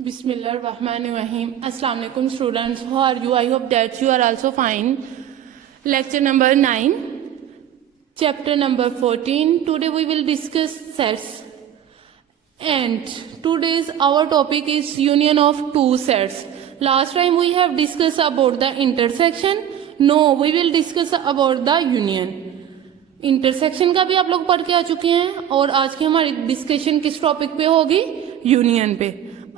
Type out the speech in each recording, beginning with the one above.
Bismillahirrahmanirrahim. Assalamu alaikum students. How are you? I hope that you are also fine. Lecture number 9, chapter number 14. Today we will discuss sets. And today's our topic is union of two sets. Last time we have discussed about the intersection. No, we will discuss about the union. Intersection का भी आप लोग पढ़ के आ चुके हैं और आज की हमारी डिस्कशन किस टॉपिक पे होगी? यूनियन पे।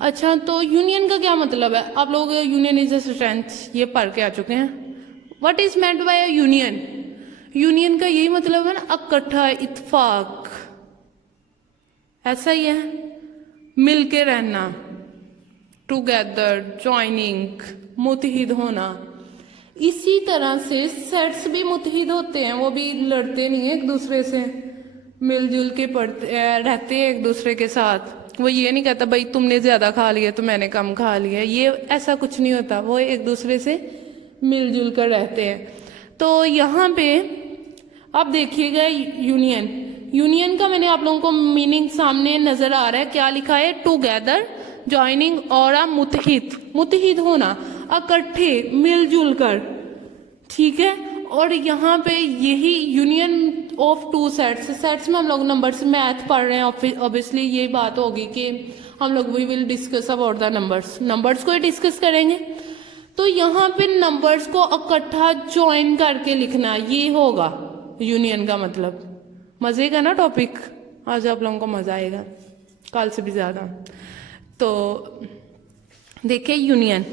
अच्छा, तो यूनियन का क्या मतलब है? आप लोग यूनियन इज अ स्ट्रेंथ ये पढ़ के आ चुके हैं। What is meant by union? Union का यही मतलब है ना, इकट्ठा, इत्तेफाक, ऐसा ही है, मिलके रहना, टुगेदर, ज्वाइनिंग, मुत्तहिद होना। इसी तरह से सेट्स भी मुत्तहिद होते हैं, वो भी लड़ते नहीं है एक दूसरे से, मिलजुल के पढ़ते रहते हैं एक दूसरे के साथ। वो ये नहीं कहता भाई तुमने ज्यादा खा लिया तो मैंने कम खा लिया, ये ऐसा कुछ नहीं होता, वो एक दूसरे से मिलजुल कर रहते हैं। तो यहाँ पे आप देखिएगा यूनियन, यूनियन का मैंने आप लोगों को मीनिंग सामने नजर आ रहा है, क्या लिखा है? टुगेदर, ज्वाइनिंग और मुत्तहिद, मुत्तहिद होना, इकट्ठे, मिलजुल कर, ठीक है। और यहाँ पे यही union of two sets, sets में हम लोग नंबर्स मैथ पढ़ रहे हैं, ऑब्वियसली ये बात होगी कि हम लोग we will discuss about the numbers, numbers को ही डिस्कस करेंगे। तो यहाँ पे नंबर्स को इकट्ठा ज्वाइन करके लिखना, ये होगा यूनियन का मतलब। मजे का ना टॉपिक, आज आप लोगों को मजा आएगा, कल से भी ज्यादा। तो देखिए यूनियन,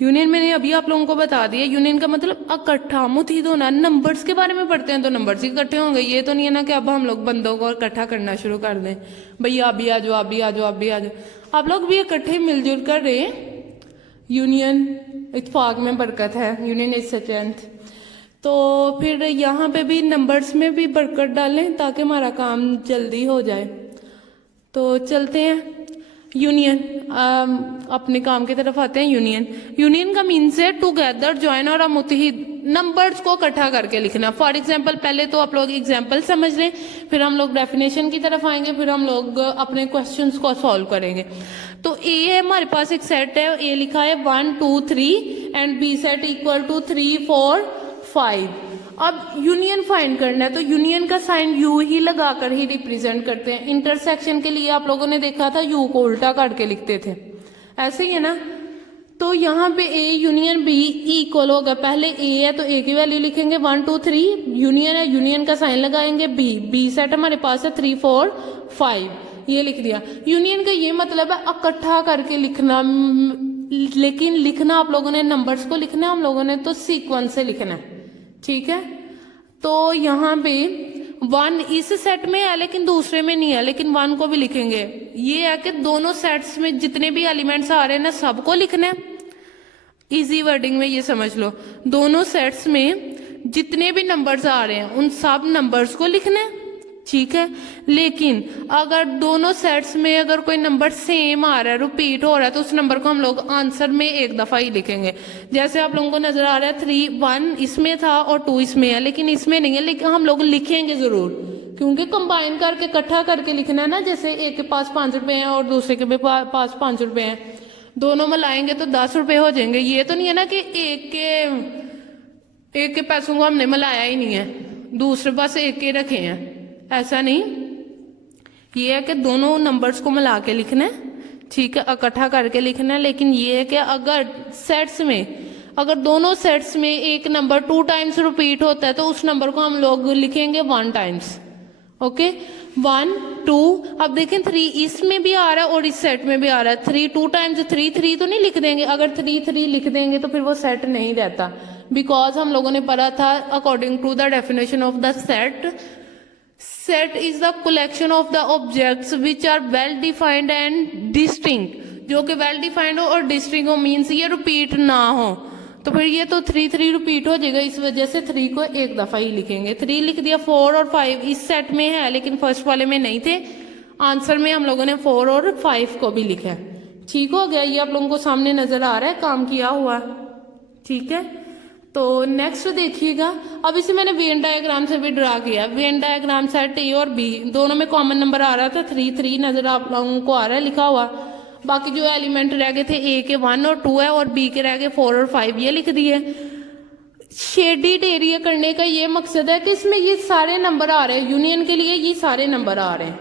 यूनियन मैंने अभी आप लोगों को बता दिया, यूनियन का मतलब इकट्ठा, मुत्तहिद होना। नंबर्स के बारे में पढ़ते हैं तो नंबर्स इकट्ठे होंगे, ये तो नहीं है ना कि अब हम लोग बंदों को इकट्ठा करना शुरू कर दें, भैया आप भी आ जाओ, आप भी आ जाओ, आप भी आ जाओ। आप लोग भी इकट्ठे मिलजुल कर रहे हैं, यूनियन इत्तेफाक में बरकत है, यूनियन इज स्ट्रेंथ। तो फिर यहाँ पे भी नंबर्स में भी बरकत डालें ताकि हमारा काम जल्दी हो जाए। तो चलते हैं यूनियन, अपने काम की तरफ आते हैं। यूनियन, यूनियन का मीन्स है टुगेदर, ज्वाइन और मुत्तहिद, नंबर्स को इकट्ठा करके लिखना। फॉर एग्जांपल, पहले तो आप लोग एग्जांपल समझ लें, फिर हम लोग डेफिनेशन की तरफ आएंगे, फिर हम लोग अपने क्वेश्चंस को सॉल्व करेंगे। तो ए है हमारे पास एक सेट है, ए लिखा है 1 2 3 and B set equal to 3 4 5। अब यूनियन फाइंड करना है, तो यूनियन का साइन यू ही लगाकर ही रिप्रेजेंट करते हैं। इंटरसेक्शन के लिए आप लोगों ने देखा था यू को उल्टा करके लिखते थे, ऐसे ही है ना। तो यहाँ पे ए यूनियन बी इक्वल होगा, पहले ए है तो ए की वैल्यू लिखेंगे 1 2 3, यूनियन है, यूनियन का साइन लगाएंगे बी, बी सेट हमारे पास है 3 4 5, ये लिख दिया। यूनियन का ये मतलब है इकट्ठा करके लिखना, लेकिन लिखना आप लोगों ने नंबर्स को लिखना, हम लोगों ने तो सीक्वेंस से लिखना है, ठीक है। तो यहाँ पे 1 इस सेट में है लेकिन दूसरे में नहीं है, लेकिन 1 को भी लिखेंगे। ये है कि दोनों सेट्स में जितने भी एलिमेंट्स आ रहे हैं ना सबको लिखना है। इजी वर्डिंग में ये समझ लो, दोनों सेट्स में जितने भी नंबर्स आ रहे हैं उन सब नंबर्स को लिखना है, ठीक है। लेकिन अगर दोनों सेट्स में अगर कोई नंबर सेम आ रहा है, रिपीट हो रहा है, तो उस नंबर को हम लोग आंसर में एक दफा ही लिखेंगे। जैसे आप लोगों को नजर आ रहा है 3 1 इसमें था और 2 इसमें है, लेकिन इसमें नहीं है, लेकिन हम लोग लिखेंगे जरूर, क्योंकि कंबाइन करके इकट्ठा करके लिखना है ना। जैसे एक के पास 5 रुपए हैं और दूसरे के पास 5 रुपए हैं, दोनों मिलाएंगे तो 10 रुपए हो जाएंगे। ये तो नहीं है ना कि एक के पैसों को हमने मिलाया ही नहीं है, दूसरे पास एक के रखे हैं, ऐसा नहीं। ये है कि दोनों नंबर्स को मिला के लिखना है, ठीक है, इकट्ठा करके लिखना है। लेकिन ये है कि अगर सेट्स में, अगर दोनों सेट्स में एक नंबर 2 टाइम्स रिपीट होता है तो उस नंबर को हम लोग लिखेंगे 1 टाइम्स, ओके, 1 2। अब देखें 3 इसमें भी आ रहा है और इस सेट में भी आ रहा है, 3 2 टाइम्स 3 3 तो नहीं लिख देंगे। अगर 3 3 लिख देंगे तो फिर वो सेट नहीं रहता, बिकॉज हम लोगों ने पढ़ा था according to the definition of the set, set is the collection of the objects which are well defined and distinct. जो कि वेल डिफाइंड हो और डिस्टिंक्ट हो मीन्स ये रिपीट ना हो, तो फिर ये तो 3 3 रिपीट हो जाएगा, इस वजह से 3 को एक दफा ही लिखेंगे। 3 लिख दिया, 4 और 5 इस सेट में है लेकिन फर्स्ट वाले में नहीं थे, आंसर में हम लोगों ने 4 और 5 को भी लिखा है, ठीक हो गया। ये आप लोगों को सामने नजर आ रहा है, काम किया हुआ, ठीक है। तो नेक्स्ट देखिएगा, अब इसे मैंने वेन डायग्राम से भी ड्रा किया। वेन डायग्राम सेट ए और बी दोनों में कॉमन नंबर आ रहा था 3 3 नजर आप लोगों को आ रहा है लिखा हुआ। बाकी जो एलिमेंट रह गए थे ए के 1 और 2 है और बी के रह गए 4 और 5, ये लिख दिए। शेडिड एरिया करने का ये मकसद है कि इसमें ये सारे नंबर आ रहे हैं, यूनियन के लिए ये सारे नंबर आ रहे हैं,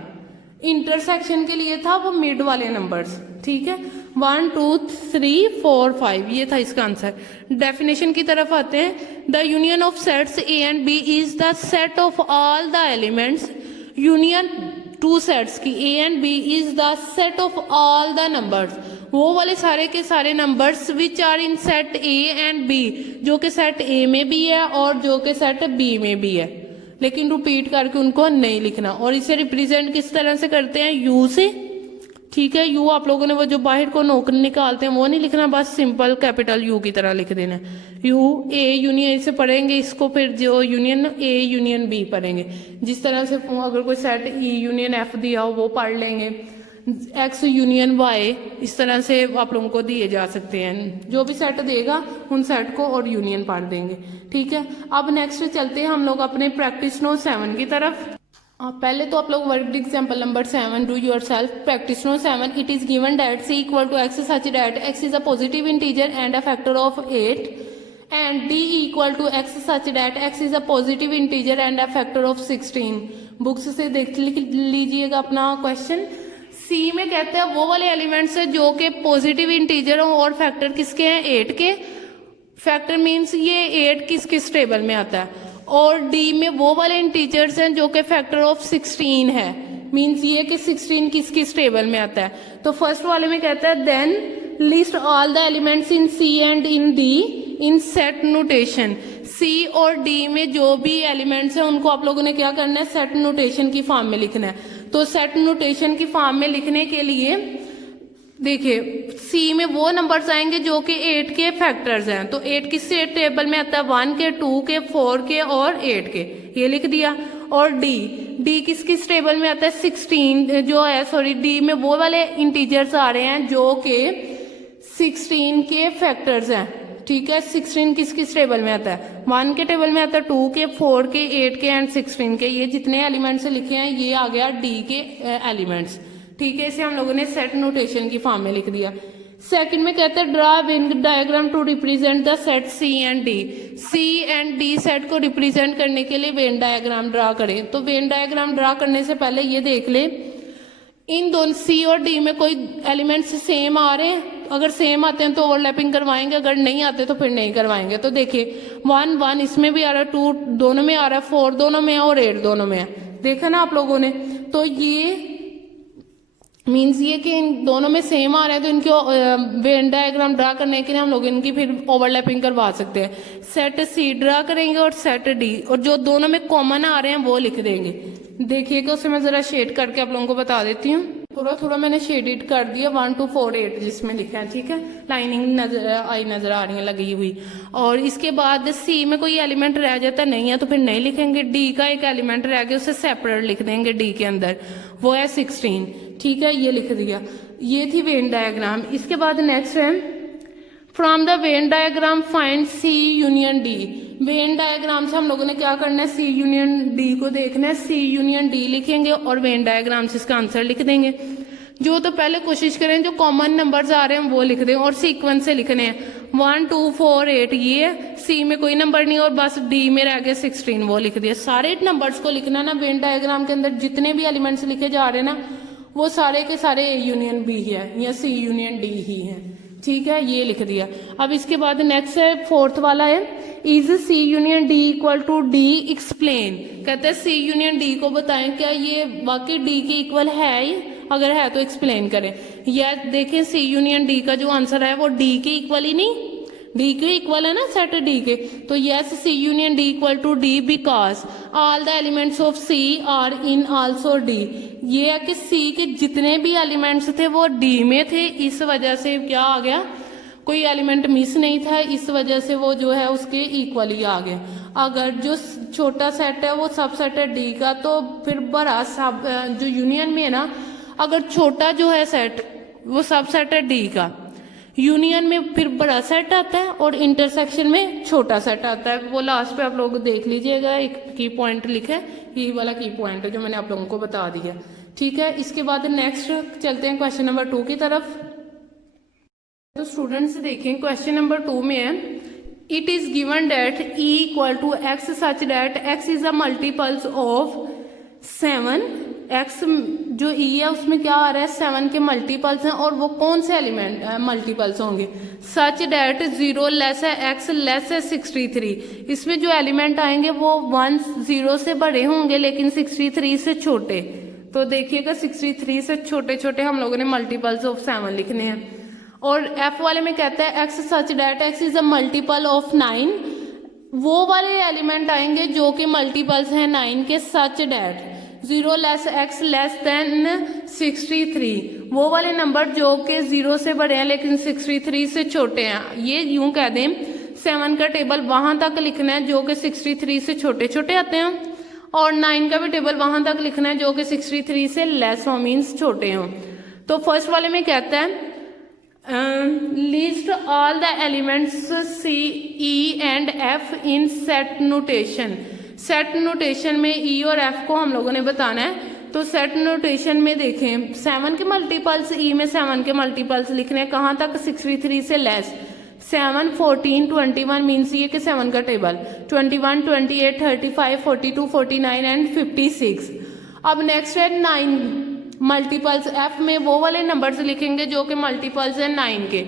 इंटरसेक्शन के लिए था वो मिड वाले नंबर्स, ठीक है। 1 2 3 4 5 ये था इसका आंसर। डेफिनेशन की तरफ आते हैं। The union of sets A and B is the set of all the elements. Union two sets की A and B is the set of all the numbers, वो वाले सारे के सारे numbers which are in set A and B, जो कि set ए में भी है और जो कि सेट बी में भी है, लेकिन रिपीट करके उनको नहीं लिखना। और इसे रिप्रेजेंट किस तरह से करते हैं, यू से, ठीक है। यू आप लोगों ने वो जो बाहर को नौकरी निकालते हैं वो नहीं लिखना, बस सिंपल कैपिटल यू की तरह लिख देना। यू ए यूनियन से पढ़ेंगे इसको, फिर जो यूनियन ए यूनियन बी पढ़ेंगे। जिस तरह से अगर कोई सेट ई यूनियन एफ दिया हो वो पढ़ लेंगे, एक्स यूनियन वाई, इस तरह से आप लोगों को दिए जा सकते हैं। जो भी सेट देगा उन सेट को और यूनियन पढ़ देंगे, ठीक है। अब नेक्स्ट चलते हैं हम लोग अपने प्रैक्टिस नोट 7 की तरफ। पहले तो आप लोग word example number 7 do yourself. Practice note 7, it is given that C equal to X such that X is a positive integer and a factor of 8 and D equal to X such that X is a positive integer and a factor of 16। Books से देख लीजिएगा अपना question. सी में कहते हैं वो वाले elements है जो कि पॉजिटिव इंटीजर हो और फैक्टर किसके हैं, 8 के। फैक्टर मीन्स ये 8 किस किस टेबल में आता है। और डी में वो वाले इंटीजर्स हैं जो कि फैक्टर ऑफ 16 है, मीन्स ये कि 16 किस किस टेबल में आता है। तो फर्स्ट वाले में कहता है then list all the elements in C and in D in set notation. C और डी में जो भी एलिमेंट्स हैं उनको आप लोगों ने क्या करना है, सेट नोटेशन की फॉर्म में लिखना है। तो सेट नोटेशन की फॉर्म में लिखने के लिए देखिए सी में वो नंबर्स आएंगे जो कि 8 के फैक्टर्स हैं। तो 8 किस टेबल में आता है, 1 के, 2 के, 4 के और 8 के, ये लिख दिया। और डी किस किस टेबल में आता है, 16 जो है, सॉरी डी में वो वाले इंटीजर्स आ रहे हैं जो कि 16 के फैक्टर्स हैं, ठीक है। 16 किस किस टेबल में आता है, 1 के टेबल में आता है, 2 के, 4 के, 8 के एंड 16 के। ये जितने एलिमेंट्स लिखे हैं ये आ गया डी के एलिमेंट्स, ठीक है। इसे हम लोगों ने सेट नोटेशन की फॉर्म में लिख दिया। सेकंड में कहते हैं draw Venn diagram to represent the set C and D. C and D set को रिप्रेजेंट करने के लिए वेन डायग्राम ड्रा करें। तो वेन डायग्राम ड्रा करने से पहले ये देख ले इन दोनों सी और डी में कोई एलिमेंट्स सेम आ रहे हैं। अगर सेम आते हैं तो ओवरलैपिंग करवाएंगे, अगर नहीं आते तो फिर नहीं करवाएंगे। तो देखिए 1 1 इसमें भी आ रहा है, 2 दोनों में आ रहा है, 4 दोनों में है और 8 दोनों में है। देखा ना आप लोगों ने, तो ये मीन्स ये कि इन दोनों में सेम आ रहे हैं, तो इनके वेन डायग्राम ड्रा करने के लिए हम लोग इनकी फिर ओवरलैपिंग करवा सकते हैं। सेट सी ड्रा करेंगे और सेट डी, और जो दोनों में कॉमन आ रहे हैं वो लिख देंगे। देखिएगा उसे मैं जरा शेड करके आप लोगों को बता देती हूँ। थोड़ा थोड़ा मैंने शेडेड कर दिया 1 2 4 8 जिसमें लिखा है, ठीक है। लाइनिंग नजर आ रही है लगी हुई। और इसके बाद सी में कोई एलिमेंट रह जाता नहीं है तो फिर नहीं लिखेंगे। डी का एक एलिमेंट रह गया उसे सेपरेट लिख देंगे डी के अंदर, वो है 16, ठीक है, ये लिख दिया। ये थी वेन डायग्राम। इसके बाद नेक्स्ट है from the Venn diagram find C union D. Venn diagram से हम लोगों ने क्या करना है, सी यूनियन डी को देखना है। सी यूनियन डी लिखेंगे और वेन डायग्राम से इसका आंसर लिख देंगे। जो तो पहले कोशिश करें जो कॉमन नंबर्स आ रहे हैं वो लिख दें और सीक्वेंस से लिखने हैं 1 2 4 8 ये सी में कोई नंबर नहीं और बस डी में रह गया 16, वो लिख दिया। सारे नंबर्स को लिखना ना वेन डायग्राम के अंदर, जितने भी एलिमेंट्स लिखे जा रहे हैं ना वो सारे के सारे ए यूनियन बी है या सी यूनियन डी ही है, ठीक है, ये लिख दिया। अब इसके बाद नेक्स्ट है फोर्थ वाला है is C union D equal to D explain. कहते हैं सी यूनियन डी को बताएं क्या ये वाकई डी के इक्वल है ही, अगर है तो एक्सप्लेन करें। या देखें सी यूनियन डी का जो आंसर है वो डी के इक्वल ही नहीं, डी के इक्वल है ना सेट डी के, तो yes C union D equal to D because all the elements of C are in also D. ये है कि सी के जितने भी एलिमेंट्स थे वो डी में थे, इस वजह से क्या आ गया, कोई एलिमेंट मिस नहीं था, इस वजह से वो जो है उसके इक्वल ही आ गया। अगर जो छोटा सेट है वो सबसेट है डी का, तो फिर बड़ा सब जो यूनियन में है ना, अगर छोटा जो है सेट वो सबसेट है डी का, यूनियन में फिर बड़ा सेट आता है और इंटरसेक्शन में छोटा सेट आता है। वो लास्ट पे आप लोग देख लीजिएगा, एक की पॉइंट लिखा है, यही वाला की पॉइंट है जो मैंने आप लोगों को बता दिया। ठीक है, इसके बाद नेक्स्ट चलते हैं क्वेश्चन नंबर 2 की तरफ। तो स्टूडेंट्स देखें क्वेश्चन नंबर 2 में है, it is given that E equal to X such that X is a multiples of 7। X जो ई है उसमें क्या आ रहा है, 7 के मल्टीपल्स हैं, और वो कौन से एलिमेंट मल्टीपल्स होंगे, सच डेट 0 लेस है एक्स लेस है 63। इसमें जो एलिमेंट आएंगे वो 1 0 से बड़े होंगे लेकिन 63 से छोटे। तो देखिएगा 63 से छोटे छोटे हम लोगों ने मल्टीपल्स ऑफ 7 लिखने हैं। और एफ वाले में कहता है X such that X is a multiple of 9। वो वाले एलिमेंट आएंगे जो कि मल्टीपल्स हैं 9 के, such that 0 less x less than 63। वो वाले नंबर जो कि 0 से बड़े हैं लेकिन 63 से छोटे हैं। ये यूं कह दें 7 का टेबल वहां तक लिखना है जो कि 63 से छोटे छोटे आते हैं, और 9 का भी टेबल वहां तक लिखना है जो कि 63 से लेस हो, मीन्स छोटे हों। तो फर्स्ट वाले में कहता है list all the elements C E and F in set notation. Set notation में ई और एफ को हम लोगों ने बताना है। तो सेट नोटेशन में देखें 7 के मल्टीपल्स, ई में 7 के मल्टीपल्स लिखने हैं कहाँ तक, 63 से लेस। 7 14 21 मीन्स ये कि 7 का टेबल 21 28 35 42 49 एंड 56। अब नेक्स्ट है 9 मल्टीपल्स। एफ में वो वाले नंबर्स लिखेंगे जो कि मल्टीपल्स है 9 के,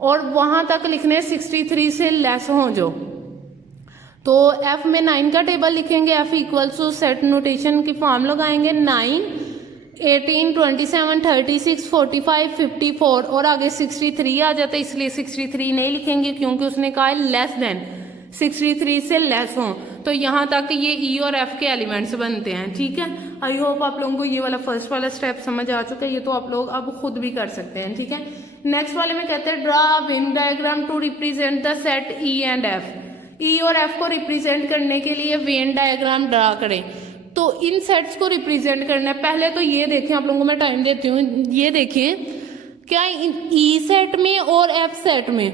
और वहां तक लिखने 63 से लेस हो जो। तो एफ में 9 का टेबल लिखेंगे, F equals to set notation की फॉर्म लगाएंगे 9 18 27 36 45 54, और आगे 63 आ जाता है, इसलिए 63 नहीं लिखेंगे क्योंकि उसने कहा है लेस देन 63 से लेस हो। तो यहाँ तक ये ई और एफ के एलिमेंट्स बनते हैं। ठीक है, आई होप आप लोगों को ये वाला फर्स्ट वाला स्टेप समझ आ चुका है। ये तो आप लोग अब खुद भी कर सकते हैं। ठीक है, नेक्स्ट वाले में कहते हैं draw Venn diagram to represent the set E and F. E और एफ को रिप्रेजेंट करने के लिए वेन डायग्राम ड्रा करें। तो इन सेट्स को रिप्रेजेंट करना है। पहले तो ये देखें, आप लोगों को मैं टाइम देती हूँ, ये देखिए क्या ई सेट में और एफ सेट में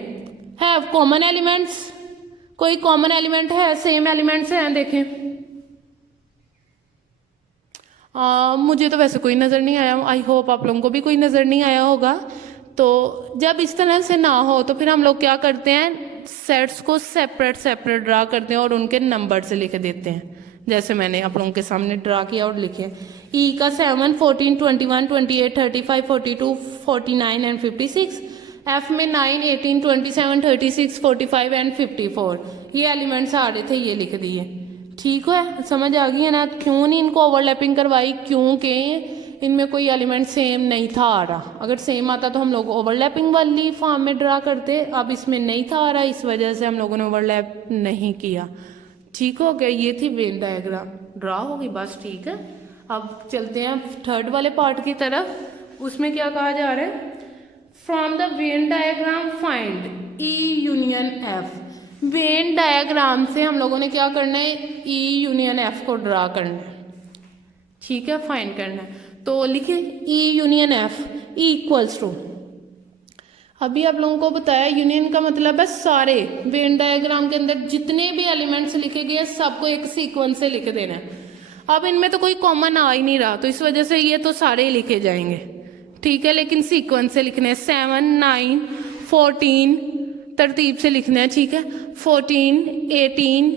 है कॉमन एलिमेंट्स, कोई कॉमन एलिमेंट है, सेम एलिमेंट्स हैं, देखें। मुझे तो वैसे कोई नज़र नहीं आया, आई होप आप लोगों को भी कोई नज़र नहीं आया होगा। तो जब इस तरह से ना हो तो फिर हम लोग क्या करते हैं, सेट्स को सेपरेट सेपरेट ड्रा करते हैं और उनके नंबर से लिख देते हैं, जैसे मैंने आप लोगों के सामने ड्रा किया और लिखे। ई का 7 14 21 28 35 42 49 एंड 56। एफ में 9 18 27 36 45 एंड 54। ये एलिमेंट्स आ रहे थे, ये लिख दिए। ठीक है, समझ आ गई है ना। क्यों नहीं इनको ओवरलैपिंग करवाई, क्योंकि इनमें कोई एलिमेंट सेम नहीं था आ रहा। अगर सेम आता तो हम लोग ओवरलैपिंग वाली फॉर्म में ड्रा करते, अब इसमें नहीं था आ रहा, इस वजह से हम लोगों ने ओवरलैप नहीं किया। ठीक हो गया, ये थी वेन डायग्राम ड्रा होगी बस। ठीक है, अब चलते हैं थर्ड वाले पार्ट की तरफ। उसमें क्या कहा जा रहा है, from the Venn diagram find E union F. Venn diagram से हम लोगों ने क्या करना है, ई यूनियन एफ को ड्रा करना है। ठीक है, फाइंड करना है। तो लिखे E union F equals to, अभी आप लोगों को बताया यूनियन का मतलब है सारे वेन डायग्राम के अंदर जितने भी एलिमेंट्स लिखे गए सबको एक सीक्वेंस से लिख देना है। अब इनमें तो कोई कॉमन आ ही नहीं रहा, तो इस वजह से ये तो सारे ही लिखे जाएंगे। ठीक है, लेकिन सीक्वेंस से लिखने हैं। 7 9 14 तरतीब से लिखना है। ठीक है, 14 18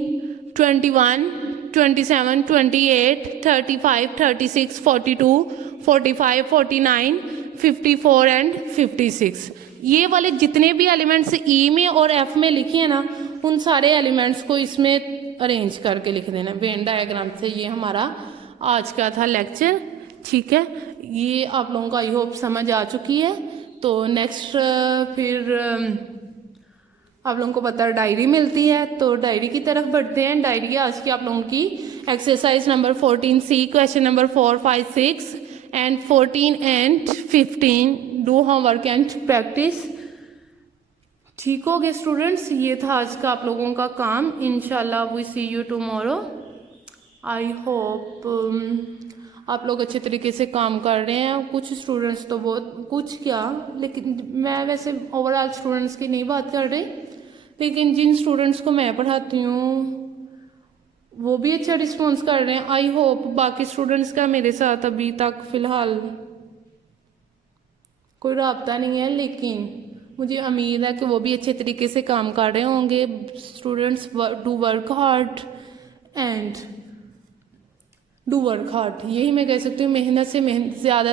21 27 28 35 36 42 45 49 54 एंड 56। ये वाले जितने भी एलिमेंट्स ई में और एफ में लिखे हैं ना, उन सारे एलिमेंट्स को इसमें अरेंज करके लिख देना वेन डायग्राम से। ये हमारा आज का था लेक्चर। ठीक है, ये आप लोगों को आई होप समझ आ चुकी है। तो नेक्स्ट फिर आप लोगों को पता डायरी मिलती है, तो डायरी की तरफ बढ़ते हैं। डायरी आज की आप लोगों की exercise number 14C, question number 4 5 6 and 14 and 15 do homework and practice. ठीक हो गए स्टूडेंट्स, ये था आज का आप लोगों का काम। इंशाल्लाह we see you tomorrow. I hope आप लोग अच्छे तरीके से काम कर रहे हैं। कुछ स्टूडेंट्स तो बहुत कुछ क्या, लेकिन मैं वैसे ओवरऑल स्टूडेंट्स की नहीं बात कर रही, लेकिन जिन स्टूडेंट्स को मैं पढ़ाती हूँ वो भी अच्छा रिस्पॉन्स कर रहे हैं। आई होप बाकी स्टूडेंट्स का मेरे साथ अभी तक फ़िलहाल कोई राब्ता नहीं है, लेकिन मुझे उम्मीद है कि वो भी अच्छे तरीके से काम कर रहे होंगे। Students do work hard and do work hard, यही मैं कह सकती हूँ। मेहनत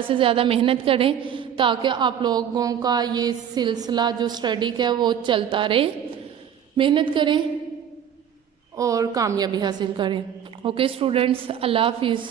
से ज़्यादा मेहनत करें ताकि आप लोगों का ये सिलसिला जो स्टडी का है वो चलता रहे। मेहनत करें और कामयाबी हासिल करें। ओके स्टूडेंट्स, अल्लाह हाफिज़।